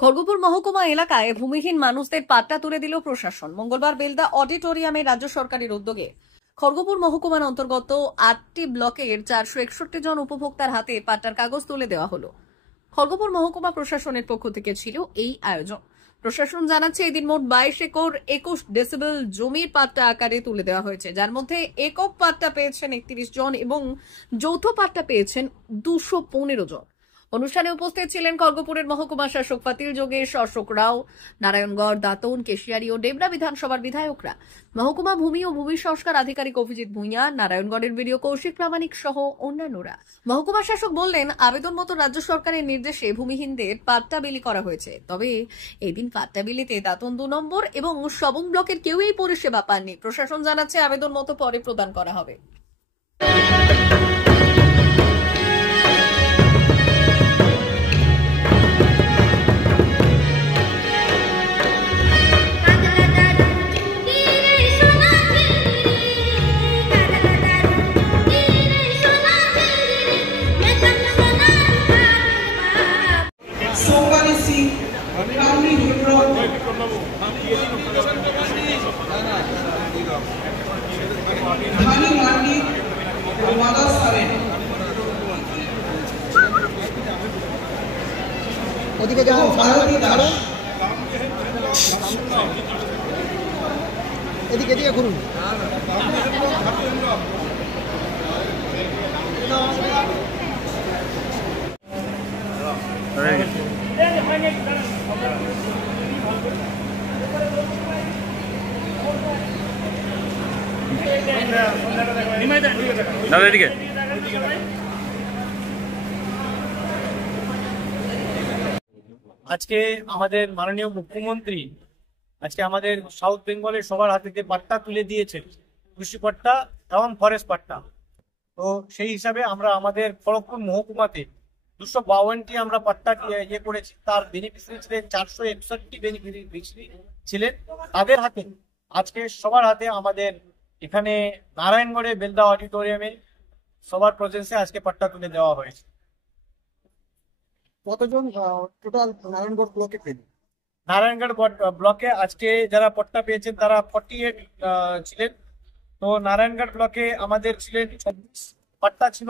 খড়গপুর মহকুমা এলাকায় ভূমিহীন মানুষদের পাট্টা তুলে দিল প্রশাসন। মঙ্গলবার বেলদা অডিটোরিয়ামে রাজ্য সরকারের উদ্যোগে খড়গপুর মহকুমার অন্তর্গত 8টি ব্লকের 461 জন উপভোক্তার হাতে পাট্টার কাগজ তুলে দেওয়া হলো। খড়গপুর মহকুমা প্রশাসনের পক্ষ থেকে ছিল এই আয়োজন। প্রশাসন জানাচ্ছে এদিন মোট 22 একর 21 ডেসিবেল জমির পাট্টা আকারে তুলে দেওয়া হয়েছে, যার মধ্যে একক পাট্টা পেয়েছেন 31 জন এবং যৌথ পাট্টা পেয়েছেন 215 জন। অনুষ্ঠানে উপস্থিত ছিলেন খড়গপুরের মহকুমা শাসক ফাতিল যোগেশ, অশোক রাও, নারায়ণগড়, দাঁতন, কেশিয়ারি ও ডেবরা বিধানসভার বিধায়করা, মহকুমা ভূমি ও ভূমি সংস্কার আধিকারিক অভিজিৎ ভূঁইয়া, নারায়ণগড়ের বিডিও কৌশিক প্রামাণিক সহ অন্যান্যরা। মহকুমা শাসক বললেন, আবেদন মতো রাজ্য সরকারের নির্দেশে ভূমিহীনদের পাট্টা বিলি করা হয়েছে। তবে এদিন পাট্টা বিলিতে দাঁতন 2 নম্বর এবং সবং ব্লকের কেউ এই পরিষেবা পাননি। প্রশাসন জানাচ্ছে আবেদন মতো পরে প্রদান করা হবে। ওদিকে যাও, এদিকে এদিকে ঘুরুন। দাদা এদিকে আজকে আমাদের মাননীয় মুখ্যমন্ত্রী আজকে আমাদের সাউথ বেঙ্গলের সবার হাতে পাট্টা তুলে দিয়েছে, কৃষি পাট্টা এবং ফরেস্ট পাট্টা। তো সেই হিসাবে আমরা আমাদের খড়গপুর মহকুমাতে 252টি আমরা পাট্টা ইয়ে করেছি। তার বেনিফিশিয়ারি ছিলেন 461 বেনিফিশিয়ারি ছিলেন। তাদের হাতে আজকে সবার হাতে আমাদের এখানে নারায়ণগড়ে বেলদা অডিটোরিয়ামে সবার প্রেজেন্সে আজকে পাট্টা তুলে দেওয়া হয়েছে। কতজন টোটাল নারায়ণগড় ব্লকে পেল? নারায়ণগড় ব্লকে আজকে যারা পট্টা পেয়েছেন তারা 48 ছিলেন। তো নারায়ণগড় ব্লকে আমাদের ছিলেন 26 পাট্টা ছিল,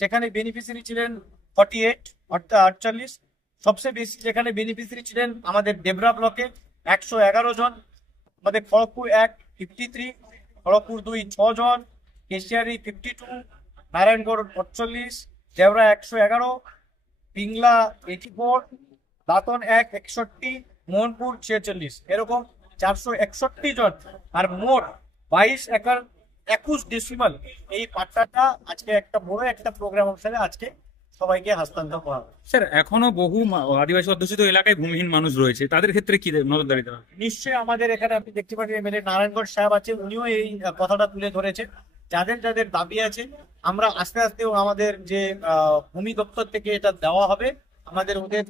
সেখানে বেনিফিশিয়ারি ছিলেন 48 অর্থাৎ 48। সবচেয়ে বেশি যেখানে বেনিফিশিয়ারি ছিলেন আমাদের ডেবরা ব্লকে 111 জন, আমাদের খড়গপুর 1 53, খড়গপুর 2 6 জন, কেশিয়ারি 52, নারায়ণগড় 48, ডেবরা 111, পিংলা 84, দাঁতন 1 61, মোহনপুর 46, এরকম 461 জন। আর মোট 22 একর 21 ডেসিমাল এই পাট্টাটা আজকে একটা বড় একটা প্রোগ্রাম অনুসারে আজকে সবাইকে হস্তান্তর করা হবে। স্যার, এখনো বহু আদিবাসী অধ্যুষিত এলাকায় ভূমিহীন মানুষ রয়েছে, তাদের ক্ষেত্রে কি নজরদারি দেওয়া? নিশ্চয়ই আমাদের এখানে আপনি দেখতে পাচ্ছেন এমএলএ নারায়ণগড় সাহেব আছে, উনিও এই কথাটা তুলে ধরেছেন। যাদের যাদের দাবি আছে আমরা আস্তে আস্তে আমাদের যে ভূমি দপ্তর থেকে এটা দেওয়া হবে, আমাদের ওদের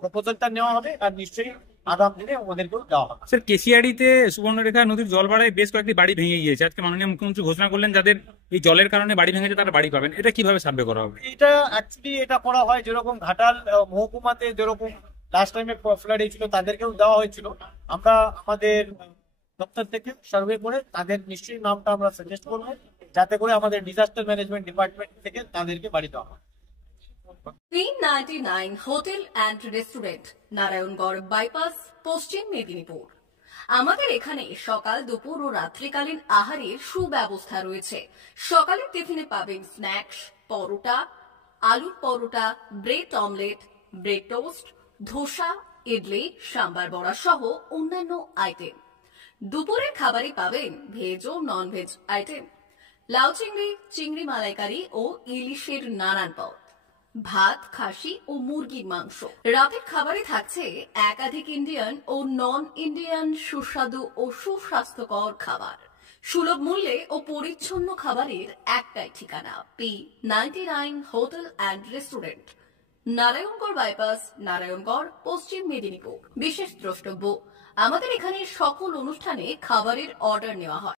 প্রপোজালটা নেওয়া হবে আর নিশ্চয়ই আগাম দিনে ওদেরকেও দেওয়া হবে। স্যার, কেশিয়ারিতে সুবর্ণরেখা নদীর জল বাড়ায় বেশ কয়েকটি বাড়ি ভেঙে গিয়েছে। আজকে মাননীয় মুখ্যমন্ত্রী ঘোষণা করলেন যাদের এই জলের কারণে বাড়ি ভেঙেছে তারা বাড়ি পাবেন। এটা কিভাবে সার্ভে করা হবে? এটা অ্যাকচুয়ালি এটা করা হয় যেরকম ঘাটাল মহকুমাতে যেরকম লাস্ট টাইমে ফ্লাড হয়েছিল তাদেরকেও দেওয়া হয়েছিল। আমরা আমাদের দপ্তর থেকে সার্ভে করে তাদের নিশ্চয়ই নামটা আমরা সাজেস্ট করবো, যাতে করে আমাদের ডিজাস্টার ম্যানেজমেন্ট ডিপার্টমেন্ট থেকে তাদেরকে বাড়ি দেওয়া হয়। 399 hotel and restaurant, Narayangarh bypass, পশ্চিম মেদিনীপুর। আমাদের এখানে সকাল, দুপুর ও রাত্রিকালীন আহারের সুব্যবস্থা রয়েছে। সকালের টিফিনে পাবেন স্ন্যাক্স, পরোটা, আলুর paratha, bread omelette, bread toast, dosa, idli, sambar vada সহ অন্যান্য আইটেম। দুপুরের খাবারে পাবেন ভেজ ও নন ভেজ আইটেম, লাউ চিংড়ি, চিংড়ি মালাইকারি ও ইলিশের নানান পদ, ভাত, খাসি ও মুরগির মাংস। রাতের খাবারে থাকছে একাধিক ইন্ডিয়ান ও নন ইন্ডিয়ান সুস্বাদু ও সুস্বাস্থ্যকর খাবার। সুলভ মূল্যে ও পরিচ্ছন্ন খাবারের একটাই ঠিকানা, P99 hotel and restaurant, Narayangarh bypass, Narayangarh, পশ্চিম মেদিনীপুর। বিশেষ দ্রষ্টব্য, আমাদের এখানে সকল অনুষ্ঠানে খাবারের অর্ডার নেওয়া হয়।